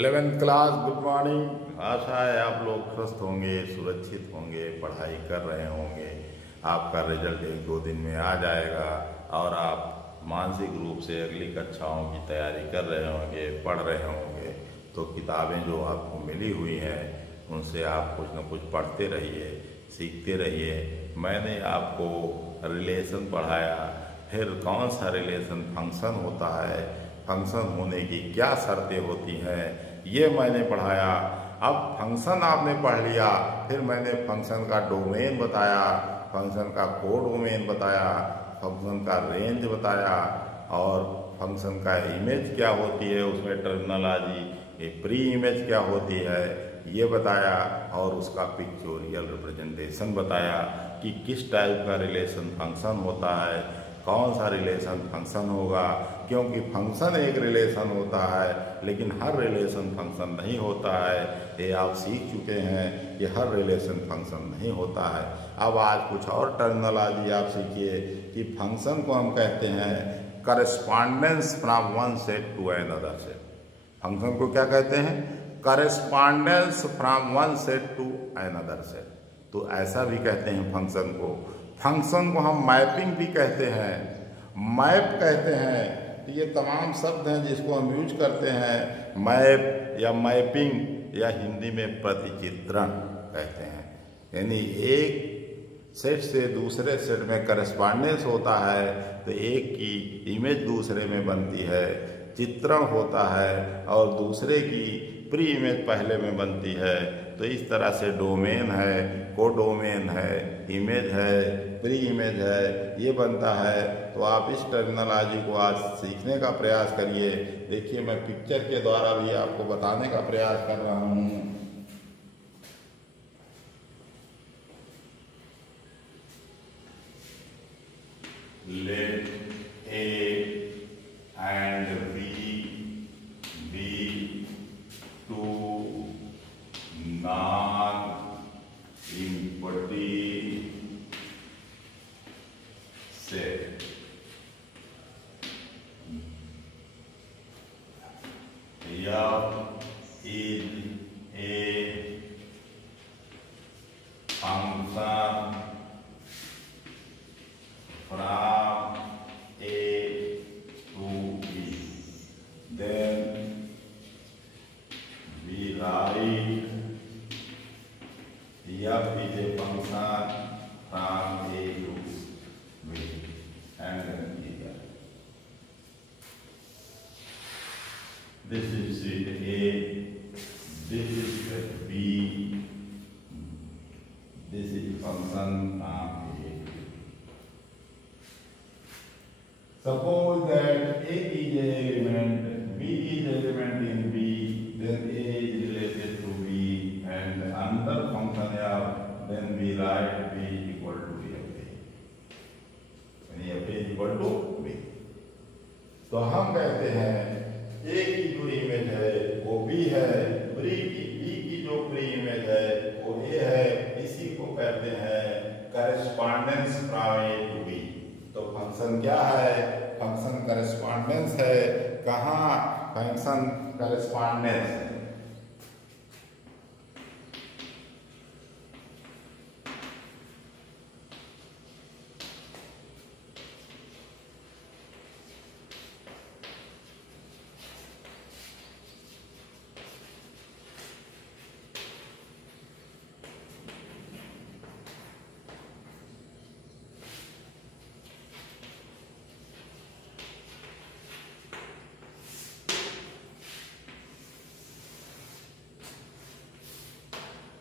11th class good morning. आशा है आप लोग स्वस्थ होंगे, सुरक्षित होंगे, पढ़ाई कर रहे होंगे। आपका रिजल्ट एक दो दिन में आ जाएगा और आप मानसिक रूप से अगली कक्षाओं की तैयारी कर रहे होंगे, पढ़ रहे होंगे। तो किताबें जो आपको मिली हुई हैं उनसे आप कुछ न कुछ पढ़ते रहिए, सीखते रहिए। मैंने आपको रिलेशन पढ़ाया, फिर कौन सा रिलेशन फंक्शन होता है, फंक्शन होने की क्या शर्तें होती हैं, ये मैंने पढ़ाया। अब फंक्शन आपने पढ़ लिया, फिर मैंने फंक्शन का डोमेन बताया, फंक्शन का कोडोमेन बताया, फंक्शन का रेंज बताया और फंक्शन का इमेज क्या होती है, उसमें टर्मिनोलॉजी, प्री इमेज क्या होती है ये बताया और उसका पिक्चोरियल रिप्रेजेंटेशन बताया कि किस टाइप का रिलेशन फंक्शन होता है, कौन सा रिलेशन फंक्शन होगा। क्योंकि फंक्शन एक रिलेशन होता है लेकिन हर रिलेशन फंक्शन नहीं होता है। ये आप सीख चुके हैं कि हर रिलेशन फंक्शन नहीं होता है। अब आज कुछ और टर्मिनोलॉजी आप सीखिए कि फंक्शन को हम कहते हैं correspondence from one set to another set. Function को क्या कहते हैं? Correspondence from one set to another set. तो ऐसा भी कहते हैं फंक्शन को। फंक्शन को हम मैपिंग भी कहते हैं, मैप कहते हैं। तो ये तमाम शब्द हैं जिसको हम यूज करते हैं। मैप या मैपिंग या हिंदी में प्रतिचित्रण कहते हैं। यानी एक सेट से दूसरे सेट में करस्पॉन्डेंस होता है तो एक की इमेज दूसरे में बनती है, चित्रण होता है और दूसरे की प्री इमेज पहले में बनती है। तो इस तरह से डोमेन है, कोडोमेन है, इमेज है, प्री इमेज है, ये बनता है। तो आप इस टर्मिनोलॉजी को आज सीखने का प्रयास करिए। देखिए मैं पिक्चर के द्वारा भी आपको बताने का प्रयास कर रहा हूँ। Let A and B be two non empty set. F is a function from A to B. Then we write F is a function from A to B and then here. This is set A, this is set B, this is function from A. Suppose that A is an element, B is an element in B, then A is related to B and another function F, then we write B is equal to Fa. यानी Fa is equal to B. तो हम कहते हैं A की जो image है वो B है, B की जो प्री इमेज है वो A है। इसी को कहते हैं correspondence from A to B। तो फंक्शन क्या है? फंक्शन करस्पॉन्डेंस है। कहाँ फंक्शन करस्पॉन्डेंस है?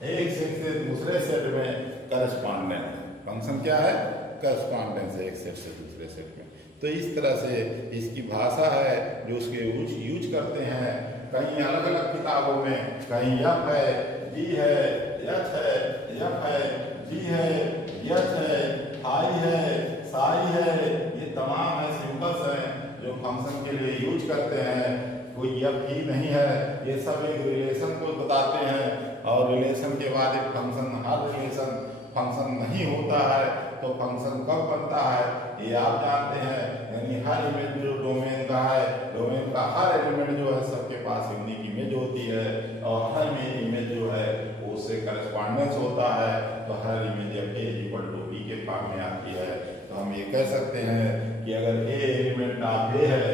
एक सेट से दूसरे सेट में करस्पॉन्डेंस है। फंक्शन क्या है? करस्पॉन्डेंस है एक सेट से दूसरे सेट में। तो इस तरह से इसकी भाषा है जो उसके यूज करते हैं। कहीं अलग अलग किताबों में कहीं एफ है, जी है, एच है, एफ है, जी है, एच है, आई है, साई है। ये तमाम है सिंबल्स हैं जो फंक्शन के लिए यूज करते हैं। कोई एफ ही नहीं है, ये सब एक रिलेशन को बताते हैं और रिलेशन के बाद एक फंक्शन, हर रिलेशन फंक्शन नहीं होता है। तो फंक्शन कब बनता है ये आप जानते हैं। यानी हर इमेज जो डोमेन का है, डोमेन का हर एलिमेंट जो है सबके पास यूनिक इमेज होती है और हर इमेज जो है उससे करस्पॉन्डेंस होता है, तो हर image A equal to B के फॉर्म में आती है। तो हम ये कह सकते हैं कि अगर A एलिमेंट ऑफ A है,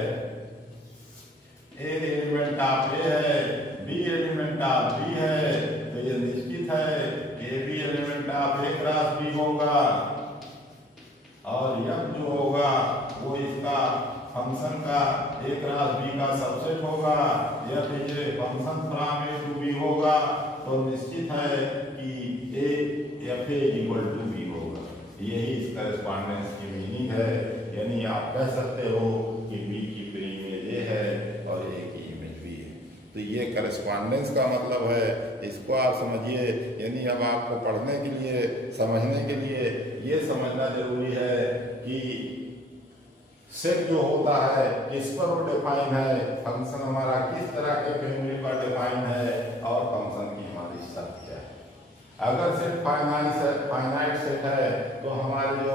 A एलिमेंट ऑफ A है, B एलिमेंट ऑफ B है, तो ये निश्चित है A B element of A cross B होगा और F जो होगा वो इसका फंक्शन का A क्रॉस B का सबसेट होगा। F is a function from A to B होगा, तो निश्चित है कि FA इक्वल टू B होगा। यही इस करस्पॉन्डेंस की मीनिंग है, यानी आप कह सकते हो कि B की प्री इमेज A है और A की इमेज B है। तो ये करस्पॉन्डेंस का मतलब है, इसको आप समझिए। यानी अब आपको पढ़ने के लिए, समझने के लिए ये समझना जरूरी है कि सेट जो होता है किस पर वो डिफाइन है, फंक्शन हमारा किस तरह के फैमिली पर डिफाइन है और फंक्शन की हमारी शर्त क्या है। अगर सेट फाइनाइट सेट है तो हमारे जो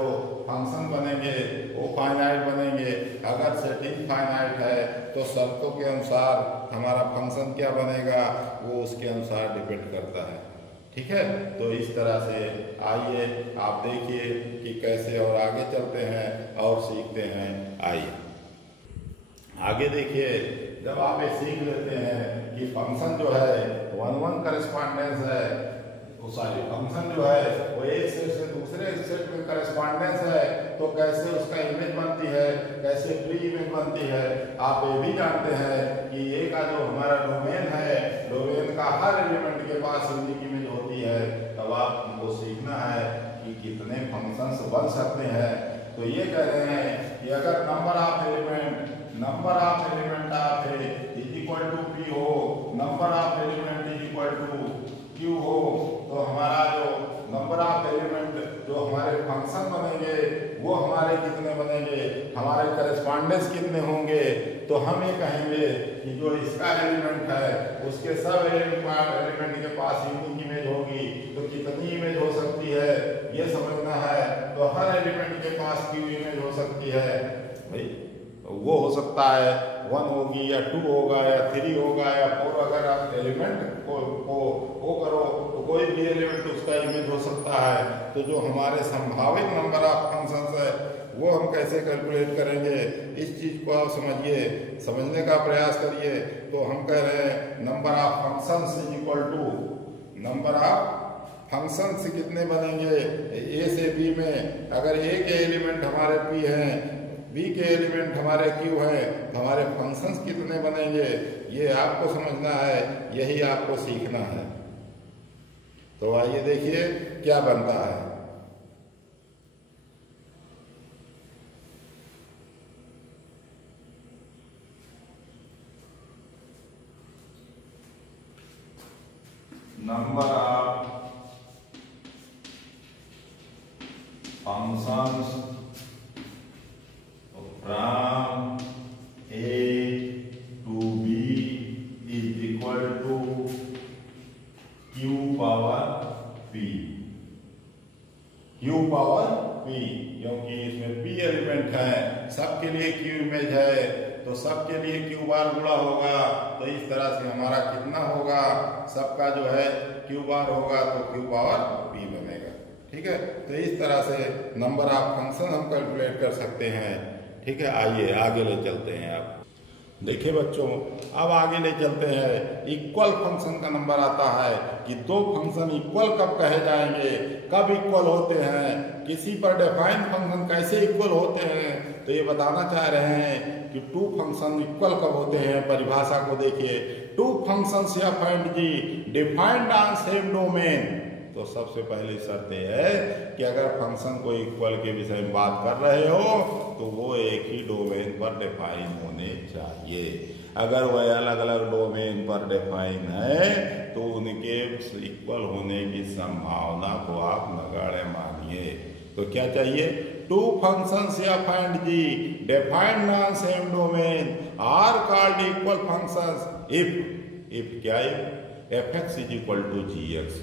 फंक्शन बनेंगे वो फाइनाइट बनेंगे। अगर सेट इनफाइनाइट है तो शर्तों के अनुसार हमारा फंक्शन क्या बनेगा वो उसके अनुसार डिपेंड करता है। ठीक है, तो इस तरह से आइए आप देखिए कि कैसे और आगे चलते हैं और सीखते हैं। आइए आगे देखिए, जब आप ये सीख लेते हैं कि फंक्शन जो है 1-1 करस्पॉन्डेंस है, सॉरी फंक्शन जो है वो एक सेट से दूसरे सेट में करस्पॉन्डेंस है, तो कैसे उसका इमेज बनती है, कैसे प्री इमेज बनती है। आप ये भी जानते हैं कि ए का जो हमारा डोमेन है, डोमेन का हर एलिमेंट के पास यूनिक इमेज होती है। तब आपको सीखना है कि कितने फंक्शंस बन सकते हैं। तो ये कह रहे हैं कि अगर number of element of A is equal to P हो, number of element is equal to Q हो, तो हमारा जो नंबर ऑफ एलिमेंट जो हमारे फंक्शन बनेंगे वो हमारे कितने बनेंगे, हमारे करस्पॉन्डेंस कितने होंगे। तो हम ये कहेंगे कि जो इसका एलिमेंट है उसके सब एलिमेंट के पास यूनिक इमेज होगी। तो कितनी इमेज हो सकती है ये समझना है। तो हर एलिमेंट के पास Q इमेज हो सकती है भाई, वो हो सकता है 1 होगी या 2 होगा या 3 होगा या 4। अगर आप एलिमेंट को करो तो कोई भी एलिमेंट उसका इमेज हो सकता है। तो जो हमारे संभावित नंबर ऑफ फंक्शंस है वो हम कैसे कैलकुलेट करेंगे, इस चीज को आप समझिए, समझने का प्रयास करिए। तो हम कह रहे हैं number of functions is equal to number of functions कितने बनेंगे ए से बी में। अगर ए के एलिमेंट हमारे P हैं, B के एलिमेंट हमारे Q हैं, हमारे फंक्शंस कितने बनेंगे ये आपको समझना है, यही आपको सीखना है। तो आइए देखिए क्या बनता है। Number of functions from A to B is equal to Q power P। Q power P, क्योंकि इसमें P एलिमेंट है, सबके लिए Q इमेज है, तो सबके लिए Q बार गुणा होगा। तो इस तरह से हमारा कितना होगा, सबका जो है Q बार होगा तो Q पावर P बनेगा। ठीक है, तो इस तरह से नंबर ऑफ फंक्शन हम कैलकुलेट कर सकते हैं। ठीक है, आइए आगे ले चलते हैं। आप देखिए बच्चों, अब आगे ले चलते हैं। इक्वल फंक्शन का नंबर आता है कि दो फंक्शन इक्वल कब कहे जाएंगे, कब इक्वल होते हैं, किसी पर डिफाइन फंक्शन कैसे इक्वल होते हैं। तो ये बताना चाह रहे हैं कि टू फंक्शन इक्वल कब होते हैं। परिभाषा को देखिए, two functions F and ji defined on same domain. तो सबसे पहली शर्त यह है कि अगर फंक्शन को इक्वल के विषय में बात कर रहे हो तो वो एक ही डोमेन पर डिफाइन होने चाहिए। अगर वह अलग अलग डोमेन पर डिफाइन है तो उनके इक्वल होने की संभावना को आप नगण्य मानिए। तो क्या चाहिए, two functions F and ji defined on same domain are called equal functions if क्या, f x is equal to g x.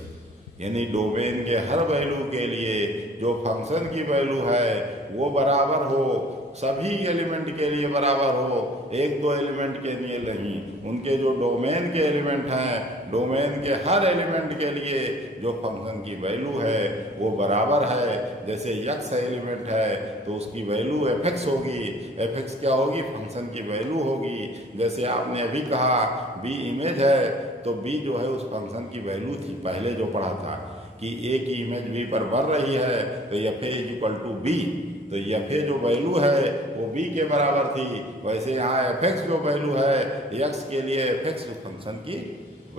यानी डोमेन के हर वैल्यू के लिए जो फंक्शन की वैल्यू है वो बराबर हो सभी एलिमेंट के लिए बराबर हो, एक दो एलिमेंट के लिए नहीं। उनके जो डोमेन के एलिमेंट हैं, डोमेन के हर एलिमेंट के लिए जो फंक्शन की वैल्यू है वो बराबर है। जैसे x एलिमेंट है तो उसकी वैल्यू fx होगी, fx क्या होगी, फंक्शन की वैल्यू होगी। जैसे आपने अभी कहा b इमेज है तो b जो है उस फंक्शन की वैल्यू थी, पहले जो पढ़ा था कि a की इमेज b पर बन रही है तो fa = b, तो fa जो वैल्यू है वो b के बराबर थी। वैसे यहाँ fx जो वैल्यू है x के लिए fx फंक्शन की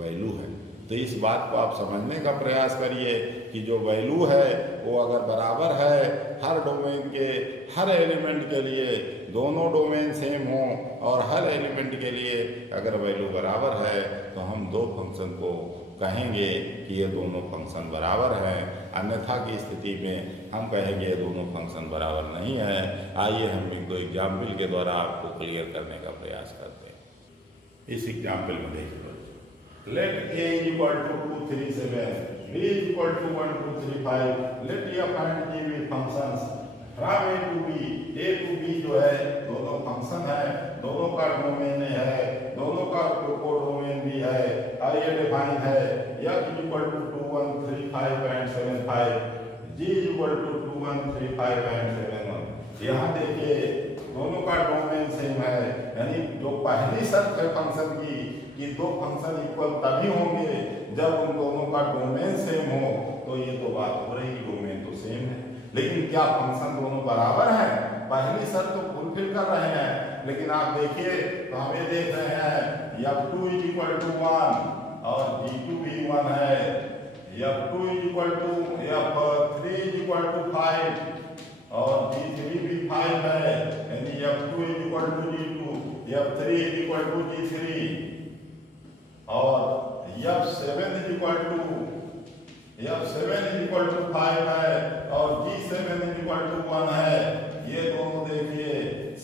वैल्यू है। तो इस बात को आप समझने का प्रयास करिए कि जो वैल्यू है वो अगर बराबर है हर डोमेन के हर एलिमेंट के लिए, दोनों डोमेन सेम हो और हर एलिमेंट के लिए अगर वैल्यू बराबर है तो हम दो फंक्शन को कहेंगे कि ये दोनों फंक्शन बराबर हैं। अन्यथा की स्थिति में हम कहेंगे ये दोनों फंक्शन बराबर नहीं है। आइए हम इनको एग्जाम्पल के द्वारा आपको क्लियर करने का प्रयास करते हैं। इस एग्जाम्पल में देखिए, let a = 2, 3, 7, b = 1, 2, 3, 5, let f and g be functions from a to b। a to b जो है दोनों फंक्शन है, दोनों का डोमेन है, दोनों का कोडोमेन भी है, ये डिफाइन है। f = 2, 1, 3, 5 and 7, 5, g = 2, 1, 3, 5 and 7, 1। यहाँ देखिए दोनों का डोमेन सेम है, यानी जो पहली शर्त है फंक्शन की कि दो फंक्शन इक्वल तभी होंगे जब उन दोनों का डोमेन सेम हो, तो ये तो बात हो रही कि डोमेन तो सेम है, लेकिन क्या फंक्शन दोनों बराबर हैं? पहली शर्त तो फुलफिल कर रहे हैं, लेकिन आप देखिए तो हम ये देख रहे हैं f2 = 1 और g2 भी 1 है, f2 = f3 = 5 और g3 भी 5 है, यानी f2 = g2, f3 = g3 और f7 = 5 है और g7 = 1 है। ये दोनों देखिए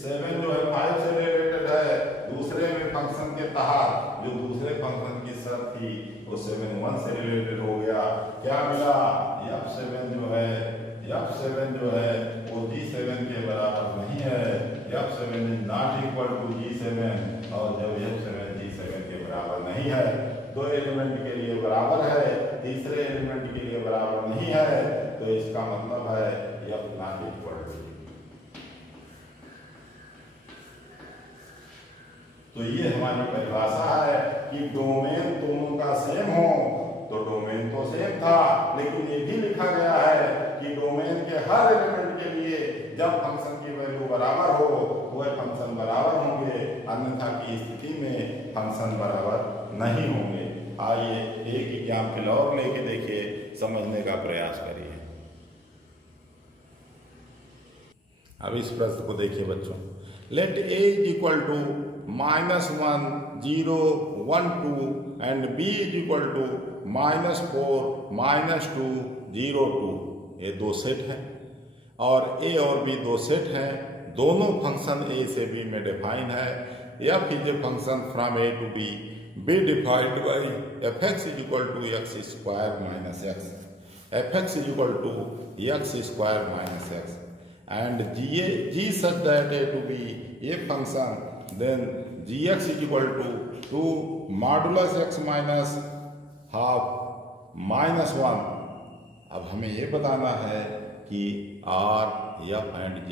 7 जो है 5 से रिलेटेड है, दूसरे में फंक्शन के तहत जो दूसरे फंक्शन की शर्त थी वो 7 1 से रिलेटेड हो गया। क्या मिला, f7 जो है वो g7 के बराबर नहीं है, f7 ≠ g7 और जब f7 g7 के बराबर नहीं है, दो एलिमेंट के लिए बराबर है, तीसरे एलिमेंट के लिए बराबर नहीं है, तो इसका मतलब है f ≠ g। तो ये हमारी परिभाषा है कि डोमेन दोनों का सेम हो, तो डोमेन तो सेम था, लेकिन ये भी लिखा गया है कि डोमेन के हर एलिमेंट के लिए जब फंक्शन की वैल्यू बराबर हो वह फंक्शन बराबर होंगे, अन्यथा की स्थिति में फंक्शन बराबर नहीं होंगे। आइए एक एग्जाम्पल और लेके देखिए, समझने का प्रयास करिए। अब इस प्रश्न को देखिए बच्चों, लेट a = -1, 0, 1, 2 and b = -4, -2, 0, 2। ये दो सेट हैं और a और b दो सेट हैं, दोनों फंक्शन a से b में डिफाइन है। f is a function from a to b, be defined by fx = x² - x, fx = x² - x and g such that a to be a function, then gx = 2 modulus x minus half minus 1। अब हमें ये बताना है कि r, f and g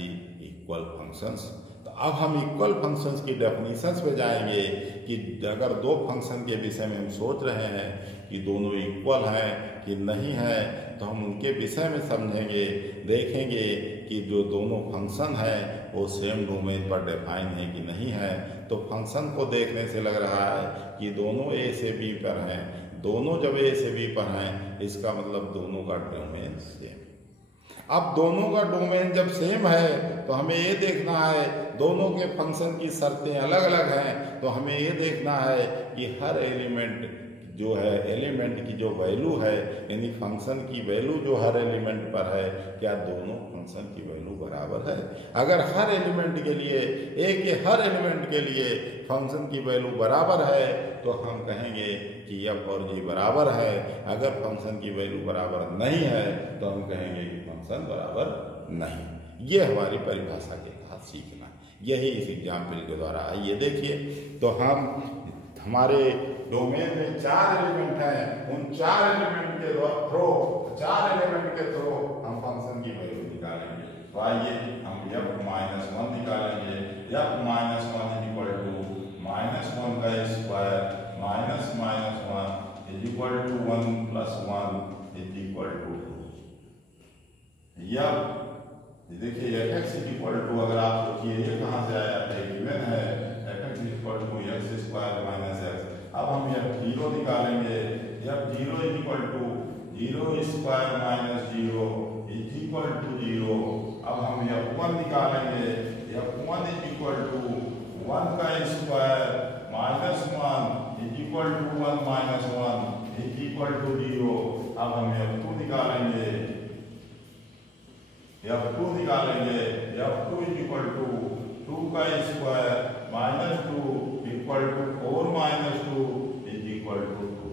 equal functions. तो अब हम equal functions की डेफिनेशंस पे जाएंगे कि अगर दो फंक्शन के विषय में हम सोच रहे हैं कि दोनों इक्वल हैं कि नहीं है, तो हम उनके विषय में समझेंगे, देखेंगे कि जो दोनों फंक्शन है वो सेम डोमेन पर डिफाइन है कि नहीं है। तो फंक्शन को देखने से लग रहा है कि दोनों a से b पर हैं, दोनों जब a से b पर हैं इसका मतलब दोनों का डोमेन सेम। अब दोनों का डोमेन जब सेम है तो हमें ये देखना है, दोनों के फंक्शन की शर्तें अलग अलग हैं, तो हमें ये देखना है कि हर एलिमेंट जो है, एलिमेंट की जो वैल्यू है, यानी फंक्शन की वैल्यू जो हर एलिमेंट पर है, क्या दोनों फंक्शन की वैल्यू बराबर है। अगर हर एलिमेंट के लिए, a के हर एलिमेंट के लिए फंक्शन की वैल्यू बराबर है तो हम कहेंगे कि f और g बराबर है। अगर फंक्शन की वैल्यू बराबर नहीं है तो हम कहेंगे कि फंक्शन बराबर नहीं। ये हमारी परिभाषा के तहत सीखना, यही इस एग्जाम्पल के द्वारा। आइए देखिए, तो हम हमारे डोमेन में 4 एलिमेंट हैं, उन 4 एलिमेंट के थ्रू हम फंक्शन की वैल्यू निकालेंगे। तो आइए हम f-1 निकालेंगे। f-1 = -1 का स्क्वायर -1 = 1 + 1 = 2। देखिए f(x) अगर आप सोचिए ये कहाँ से आया था, गिवन है f(x) = x² - x। अब हम f0 निकालेंगे। f0 = 0² - 0 = 0। अब हम f1 निकालेंगे। f1 = 1 का स्क्वायर -1 = 1 - 1 = 0। अब हम f2 निकालेंगे। f2 = 2 का स्क्वायर -2 = 4 - 2 = 2।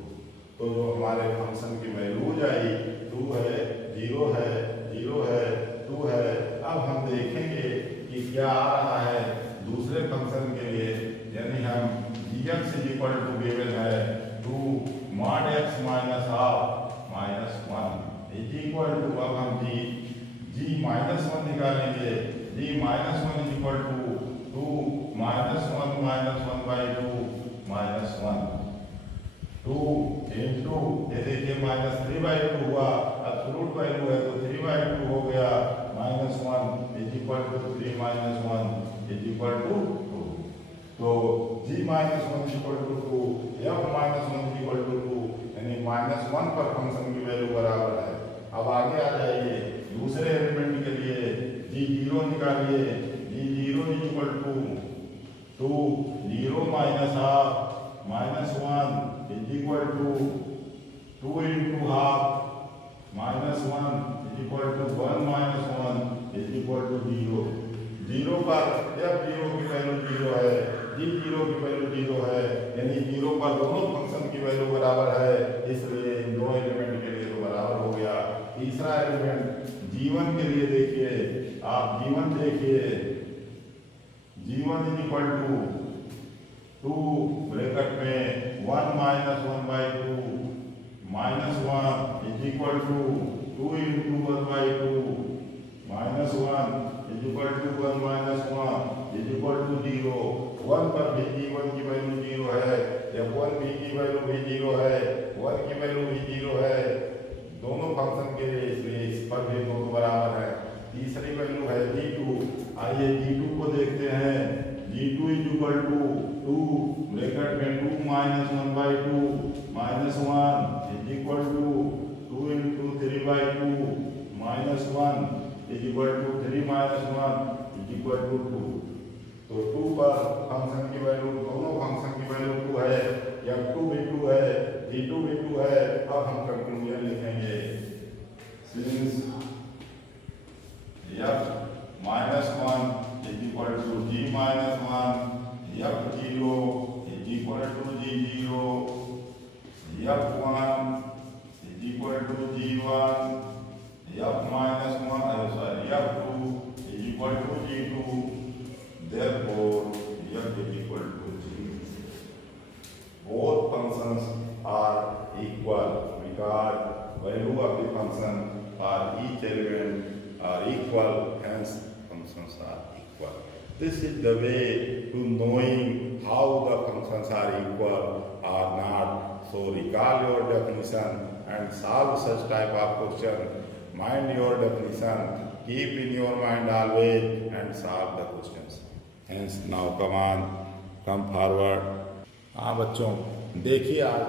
तो जो हमारे फंक्शन की वैल्यूज आई 2 है, 0 है, 0 है, 2 है। अब हम देखेंगे कि क्या आ रहा है दूसरे फंक्शन के लिए, यानी हम gx = गिवन है 2 mod x - ½ - 1 अब हम g-1 निकालेंगे। g-1 = 2 - 1 - 1/2 - 1 2 into ये देखिए -3/2 हुआ, एब्सोल्यूट वैल्यू है तो 3/2 हो गया -1 = 3 - 1 = 2। तो g-1 = 2, f-1 = 2, यानी -1 पर फंक्शन की वैल्यू बराबर है। अब आगे आ जाइए दूसरे एलिमेंट के लिए g0 निकालिए। g0 = 2 0 - ½ - 1 = 2 into ½ -1 = 1 - 1 = 0। 0 पर f0 की वैल्यू 0 है, g0 की वैल्यू 0 है, यानी 0 पर दोनों फंक्शन की वैल्यू बराबर है, इसलिए इन दो एलिमेंट के लिए तो बराबर हो गया। तीसरा एलिमेंट g1 के लिए देखिए, आप g1 देखिए। g1 = 2 ब्रैकेट में 1 - 1/2 - 1 = 2 into 1/2 - 1 = 1 - 1 = 0। 1 पर भी g1 की वैल्यू 0 है, f1 भी की वैल्यू भी 0 है, 1 की वैल्यू भी 0 है दोनों फंक्शन के लिए, इसलिए इस पर भी दोनों बराबर है। तीसरी वैल्यू है g2। आइए g2 को देखते हैं। g2 = 2 ब्रैकेट में 2 - 1/2 - 1 = 2 into 3/2 - 1 = 3 - 1 = 2। तो 2 पर फंक्शन की वैल्यू, दोनों फंक्शन की वैल्यू 2 है, f2 भी 2 है, g2 भी 2 है। अब हम कंक्लूजन लिखेंगे। Since f-1 = g-1, f0 = g0, f1 = g1, f2 = g2, therefore f = g। Both functions are equal because value of the function for each element are equal, hence functions are equal. This is the way to knowing how the functions are equal or not. So recall your definition and solve such type of question. Mind your definition, keep in your mind always and solve the questions. Hence now come forward. हाँ बच्चों, देखिए आज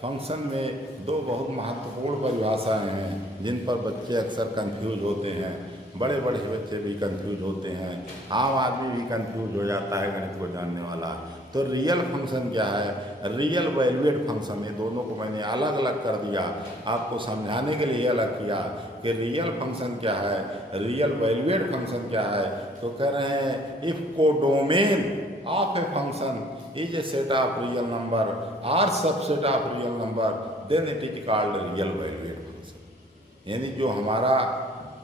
function में दो बहुत महत्वपूर्ण परिभाषाएं हैं जिन पर बच्चे अक्सर कंफ्यूज होते हैं। बड़े बड़े बच्चे भी कंफ्यूज होते हैं, आम आदमी भी कंफ्यूज हो जाता है गणित को जानने वाला। तो रियल फंक्शन क्या है, रियल वैल्यूएट फंक्शन, ये दोनों को मैंने अलग अलग कर दिया आपको समझाने के लिए अलग किया कि रियल फंक्शन क्या है, रियल वैल्यूएट फंक्शन क्या है। तो कह रहे हैं if codomain of a function is a set of real number और subset of real number then it is called real valued function. यानी जो हमारा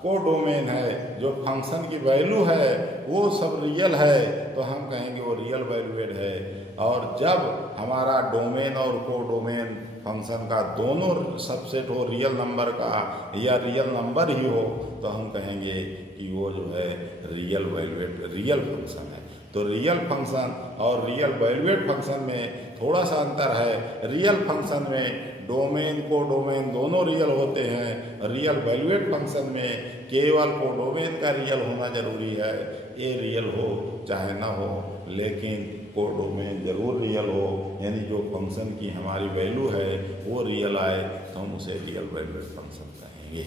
कोडोमेन है, जो फंक्शन की वैल्यू है वो सब रियल है तो हम कहेंगे वो रियल वैल्यूएट है। और जब हमारा डोमेन और कोडोमेन फंक्शन का दोनों सबसेट हो रियल नंबर का या रियल नंबर ही हो तो हम कहेंगे कि वो जो है रियल वैल्यूएट रियल फंक्शन है। तो रियल फंक्शन और रियल वैल्यूएट फंक्शन में थोड़ा सा अंतर है। रियल फंक्शन में डोमेन कोडोमेन दोनों रियल होते हैं। रियल वैल्यूएट फंक्शन में केवल कोडोमेन का रियल होना जरूरी है, ये रियल हो चाहे ना हो, लेकिन कोडोमेन जरूर रियल हो, यानी जो फंक्शन की हमारी वैल्यू है वो रियल आए तो हम उसे रियल वैल्यूएट फंक्शन कहेंगे।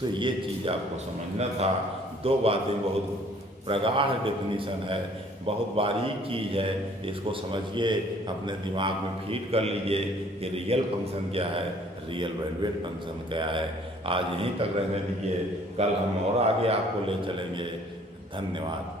तो ये चीज़ आपको समझना था। दो बातें, बहुत प्रगाढ़ डेफिनीशन है, बहुत बारीक चीज़ है, इसको समझिए, अपने दिमाग में फीड कर लीजिए कि रियल फंक्शन क्या है, रियल वैल्यूएट फंक्शन क्या है। आज यहीं तक रहने दीजिए, कल हम और आगे आपको ले चलेंगे। धन्यवाद।